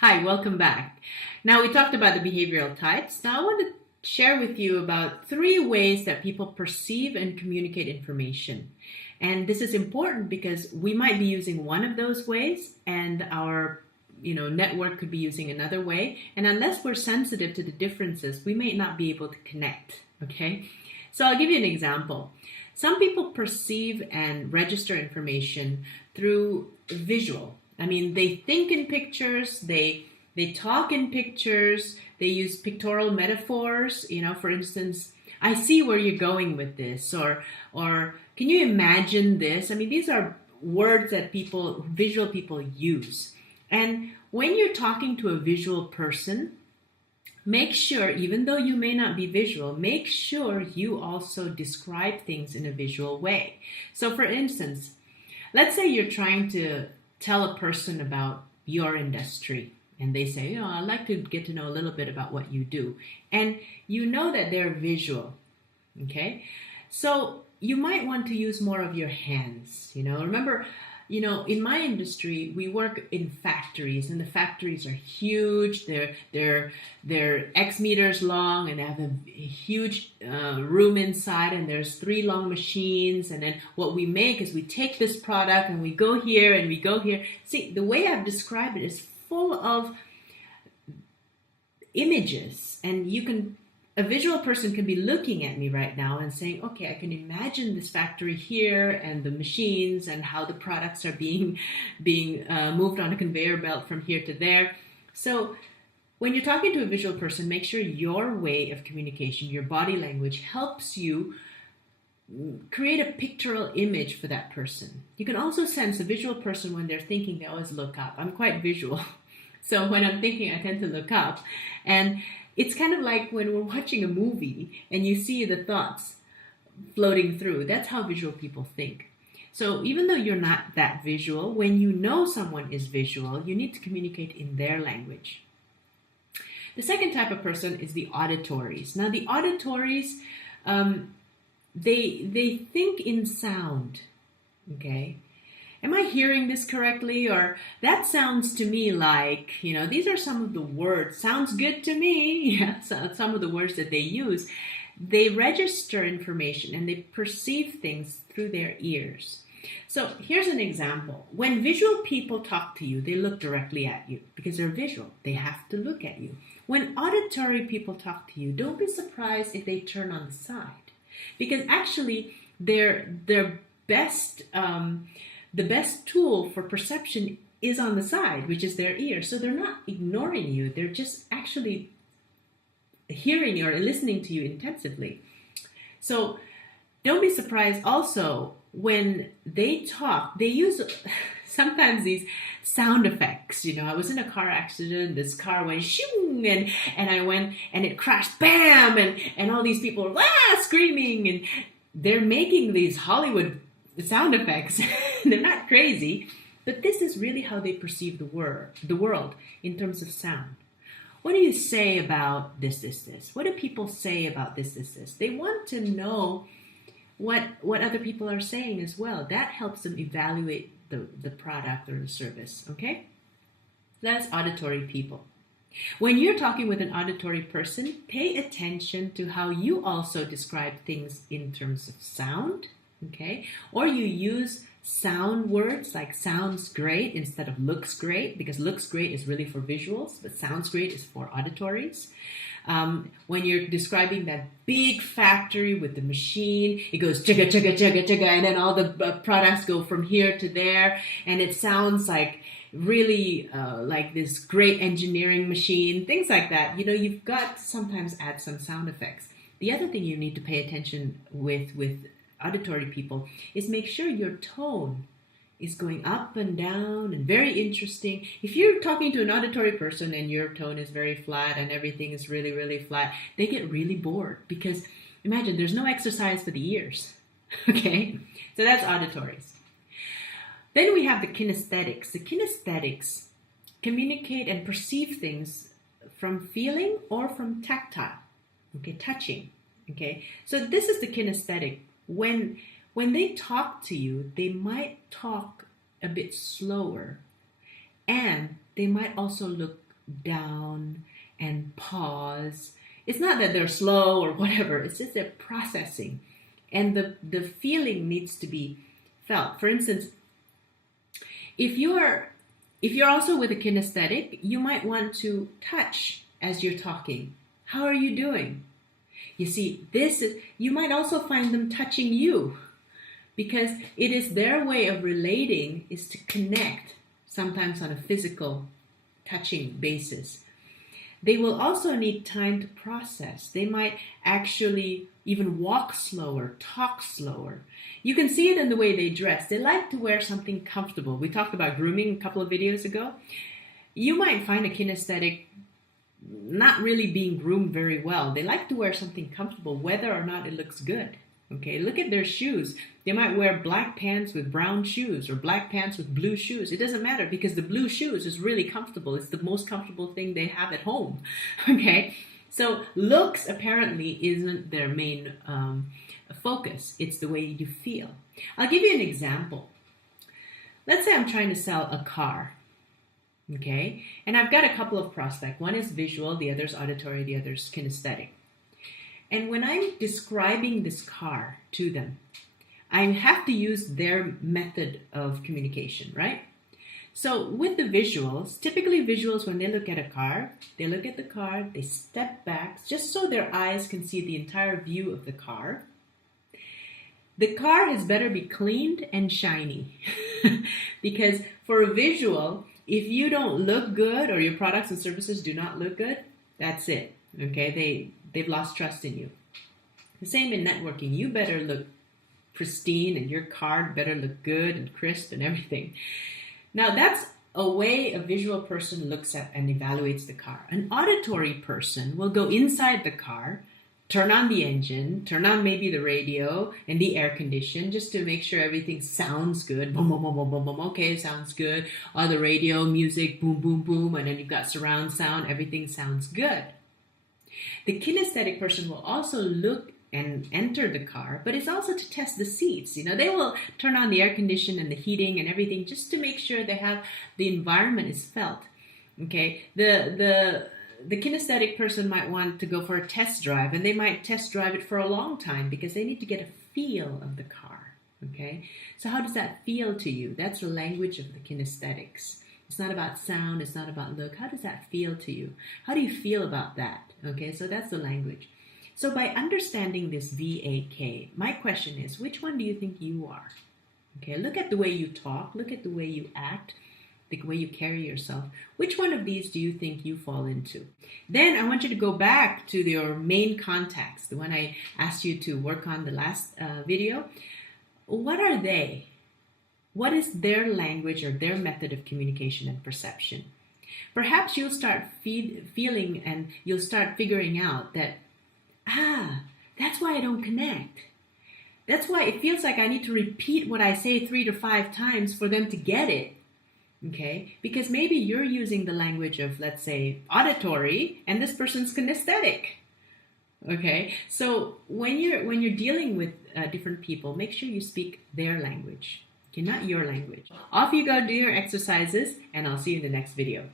Hi, welcome back. Now we talked about the behavioral types. Now I want to share with you about 3 ways that people perceive and communicate information. And this is important because we might be using one of those ways and our network could be using another way. And unless we're sensitive to the differences, we may not be able to connect. Okay? So I'll give you an example. Some people perceive and register information through visual. I mean, they think in pictures, they talk in pictures, they use pictorial metaphors. For instance, I see where you're going with this, or can you imagine this? I mean, these are words that visual people use. And when you're talking to a visual person, make sure, even though you may not be visual, make sure you also describe things in a visual way. So for instance, let's say you're trying to tell a person about your industry and they say, I'd like to get to know a little bit about what you do. And you know that they're visual, okay? So you might want to use more of your hands, Remember, in my industry, we work in factories, and the factories are huge. They're X meters long, and they have a huge room inside, and there's 3 long machines. And then what we make is we take this product and we go here and we go here. See, the way I've described it is full of images, and a visual person can be looking at me right now and saying, okay, I can imagine this factory here and the machines and how the products are being moved on a conveyor belt from here to there. So when you're talking to a visual person, make sure your way of communication, your body language, helps you create a pictorial image for that person. You can also sense a visual person when they're thinking, they always look up. I'm quite visual. So when I'm thinking, I tend to look up. And it's kind of like when we're watching a movie and you see the thoughts floating through. That's how visual people think. So even though you're not that visual, when you know someone is visual, you need to communicate in their language. The second type of person is the auditories. Now the auditories, they think in sound, okay? Am I hearing this correctly? Or that sounds to me like, these are some of the words. Sounds good to me. Yeah, so some of the words that they use. They register information and they perceive things through their ears. So here's an example. When visual people talk to you, they look directly at you because they're visual. They have to look at you. When auditory people talk to you, don't be surprised if they turn on the side, because actually their best the best tool for perception is on the side, which is their ear. So they're not ignoring you. They're just actually hearing you or listening to you intensively. So don't be surprised also when they talk, they use sometimes these sound effects. I was in a car accident, this car went shoo, and I went and it crashed, bam, and all these people were screaming, and they're making these Hollywood sound effects. They're not crazy, but this is really how they perceive the world in terms of sound. What do you say about this? What do people say about this? They want to know what other people are saying as well. That helps them evaluate the product or the service, okay? That's auditory people. When you're talking with an auditory person, pay attention to how you also describe things in terms of sound, okay? Or you use sound words like sounds great instead of looks great, because looks great is really for visuals, but sounds great is for auditories. When you're describing that big factory with the machine, it goes chugga, chugga, chugga, chugga, and then all the products go from here to there, and it sounds like really like this great engineering machine, things like that. You've got to sometimes add some sound effects. The other thing you need to pay attention with auditory people is make sure your tone is going up and down and very interesting. If you're talking to an auditory person and your tone is very flat and everything is really, really flat, they get really bored because imagine there's no exercise for the ears. Okay? So that's auditories. Then we have the kinesthetics. The kinesthetics communicate and perceive things from feeling or from tactile. Okay, touching. Okay? So this is the kinesthetic. When they talk to you, they might talk a bit slower and they might also look down and pause. It's not that they're slow or whatever, it's just they're processing. And the feeling needs to be felt. For instance, if you're also with a kinesthetic, you might want to touch as you're talking. How are you doing? You see, you might also find them touching you, because it is their way of relating is to connect, sometimes on a physical touching basis. They will also need time to process. They might actually even walk slower, talk slower. You can see it in the way they dress. They like to wear something comfortable. We talked about grooming a couple of videos ago. You might find a kinesthetic not really being groomed very well. They like to wear something comfortable, whether or not it looks good. Okay, look at their shoes. They might wear black pants with brown shoes or black pants with blue shoes. It doesn't matter, because the blue shoes is really comfortable. It's the most comfortable thing they have at home. Okay, so looks apparently isn't their main focus. It's the way you feel. I'll give you an example. Let's say I'm trying to sell a car. Okay, and I've got a couple of prospects. One is visual, the other is auditory, the other is kinesthetic. And when I'm describing this car to them, I have to use their method of communication, right? So with the visuals, typically visuals, when they look at a car, they look at the car, they step back just so their eyes can see the entire view of the car. The car has better be cleaned and shiny because for a visual, if you don't look good or your products and services do not look good, that's it. Okay, they've lost trust in you. The same in networking. You better look pristine and your card better look good and crisp and everything. Now that's a way a visual person looks at and evaluates the car. An auditory person will go inside the car, turn on the engine, turn on maybe the radio and the air condition just to make sure everything sounds good. Boom, boom, boom, boom, boom, boom. Okay, sounds good. Or the radio, music, boom, boom, boom. And then you've got surround sound. Everything sounds good. The kinesthetic person will also look and enter the car, but it's also to test the seats. You know, they will turn on the air condition and the heating and everything just to make sure the environment is felt. Okay, the kinesthetic person might want to go for a test drive, and they might test drive it for a long time because they need to get a feel of the car. Okay, so how does that feel to you? That's the language of the kinesthetics. It's not about sound, it's not about look. How does that feel to you? How do you feel about that? Okay, so that's the language. So by understanding this VAK, my question is, which one do you think you are? Okay, look at the way you talk, look at the way you act, the way you carry yourself. Which one of these do you think you fall into? Then I want you to go back to your main contacts, the one I asked you to work on the last video. What are they? What is their language or their method of communication and perception? Perhaps you'll start feeling and you'll start figuring out that, that's why I don't connect. That's why it feels like I need to repeat what I say 3 to 5 times for them to get it. Okay? Because maybe you're using the language of, let's say, auditory, and this person's kinesthetic. Okay? So when you're dealing with different people, make sure you speak their language. Okay, not your language. Off you go, do your exercises, and I'll see you in the next video.